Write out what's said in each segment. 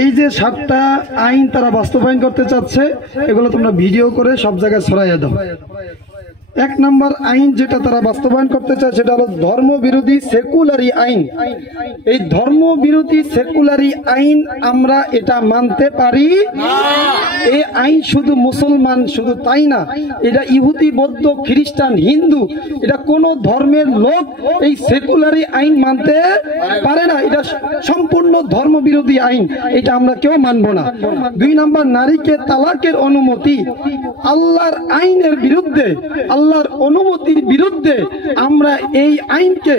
এই যে 7টা আইন তারা বাস্তবায়ন করতে চাচ্ছে, এগুলো তোমরা ভিডিও করে সব জায়গায় ছড়াইয়া দাও। 1 নম্বর আইন যেটা তারা বাস্তবায়ন করতে চায় সেটা হলো ধর্মবিরোধী সেকুলারি আইন। এই ধর্মবিরোধী সেকুলারি আইন আমরা এটা মানতে পারি না। এই আইন শুধু মুসলমান শুধু তাই না, এটা ইহুদি, বৌদ্ধ, খ্রিস্টান, হিন্দু, এটা কোন ধর্মের লোক এই সেকুলারি আইন মানতে পারে না। এটা সম্পূর্ণ ধর্মবিরোধী আইন, এটা আমরা কেউ মানব না। 2 নম্বর, নারীকে তালাকের অনুমতি আল্লাহর আইনের বিরুদ্ধে, আল্লাহর অনুমতির বিরুদ্ধে আমরা এই আইনকে,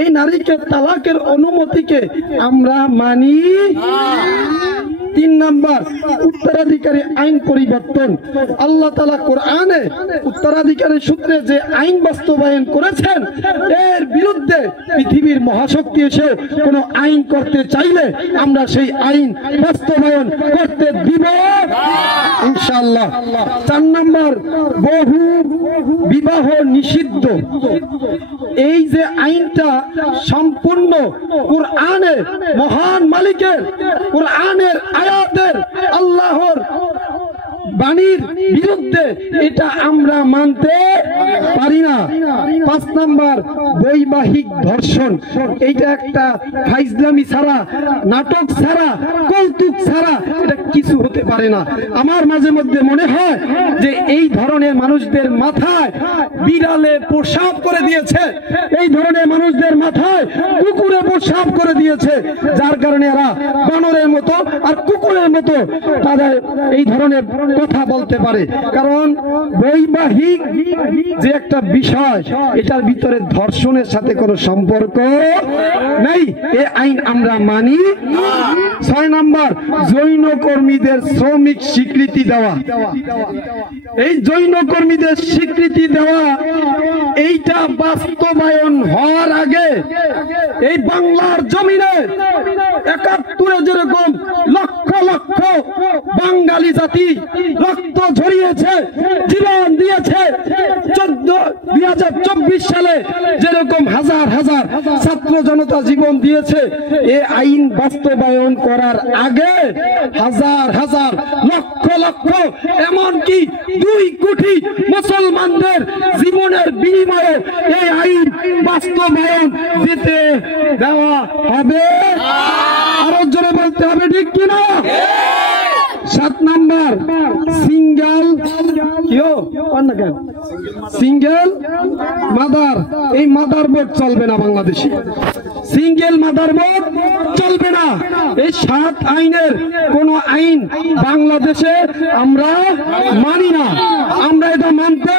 এই নারীকে তালাকের অনুমতিকে আমরা মানি। 3 নম্বর, উত্তরাধিকারী আইন পরিবর্তন। আল্লাহ তাআলা কোরআনে উত্তরাধিকারী সূত্রে যে আইন বাস্তবায়ন করেছেন, এর বিরুদ্ধে পৃথিবীর মহাশক্তি এসে কোন আইন করতে চাইলে আমরা সেই আইন বাস্তবায়ন করতে দিব ইনশাআল্লাহ। 4 নম্বর, বহু বিবাহ নিষিদ্ধ। এই যে আইনটা সম্পূর্ণ কোরআনের, মহান মালিকের কোরআনের আয়াতের, আল্লাহর বাণীর বিরুদ্ধে, এটা আমরা মানতে পারি না। 5 নম্বর, বৈবাহিক ধর্ষণ। এইটা একটা ফাইজলামি ছাড়া, নাটক ছাড়া, কৌতুক ছাড়া এটা কিছু হতে পারে না। আমার মাঝে মধ্যে মনে হয় যে এই ধরনের মানুষদের মাথায় বিড়ালে প্রসাব করে দিয়েছে, এই ধরনের মানুষদের মাথায় কুকুরে প্রসাব করে দিয়েছে, যার কারণে এরা বানরের মতো আর কুকুরের মতো তাদের এই ধরনের কথা বলতে পারে। কারণ বৈবাহিক যে একটা বিষয়, এটার ভিতরে ধর্ষণের সাথে কোনো সম্পর্ক নেই। এই আইন আমরা মানি। 6 নম্বর, জৈন কর্মীদের শ্রমিক স্বীকৃতি দেওয়া। এই জৈন কর্মীদের স্বীকৃতি দেওয়া, এইটা বাস্তবায়ন হওয়ার আগে এই বাংলার জমিনে 71-এ যেরকম লক্ষ লক্ষ বাঙালি জাতি রক্ত ঝরিয়েছে, জীবন দিয়েছে, 2024 সালে যেরকম হাজার হাজার ছাত্র জনতা জীবন দিয়েছে, এই আইন বাস্তবায়ন করার আগে হাজার হাজার লক্ষ লক্ষ এমনকি 2 কোটি মুসলমানদের জীবনের বিনিময়ে এই আইন বাস্তবায়ন দিতে দেওয়া হবে। আরো জোরে বলতে হবে, ঠিক কিনা? 7 নম্বর, সিঙ্গেল মাদার। এই মাদার বোর্ড চলবে না বাংলাদেশে, সিঙ্গেল মাদার বোর্ড চলবে না। এই 7 আইনের কোন আইন বাংলাদেশে আমরা মানি না, আমরা এটা মানতে।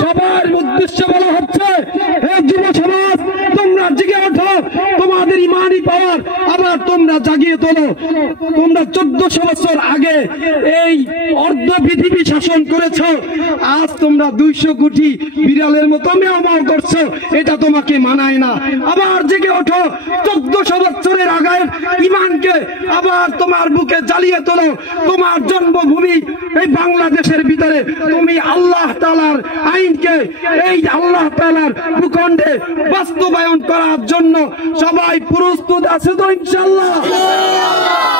সবার উদ্দেশ্যে বলা হচ্ছে, হে যুব সমাজ, তোমরা জেগে ওঠো, তোমাদের ইমানি পাওয়ার আবার তোমরা জাগিয়ে তোলো। তোমরা 1400 বছর আগে এই অর্ধ পৃথিবী শাসন করেছো, আজ তোমরা 200 কোটি বিড়ালের মতো মেও মেও করছো, এটা তোমাকে মানায় না। আবার জেগে ওঠো, 1400 বছরের আগের ইমানকে আবার তোমার বুকে জ্বালিয়ে তোলো। তোমার জন্মভূমি এই বাংলাদেশের ভিতরে তুমি আল্লাহ তাআলার আইনকে এই আল্লাহ তাআলার ভূখণ্ডে বাস্তবায়ন করার জন্য সবাই প্রস্তুত আছে তো ইনশাআল্লাহ?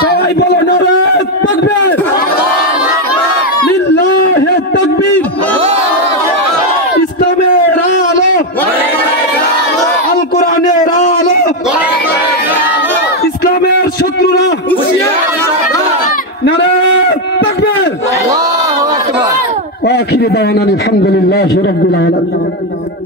সবাই বলো নারে তাকবীর, লিল্লাহি তাকবীর। ইসলামের আলো, আল কোরআনের আলো, ইসলামের শত্রুরা নারে তাকবীর। আল্লাহু আকবার। ওয়া আখিরু দাওয়ানা আলহামদুলিল্লাহি রাব্বিল আলামিন।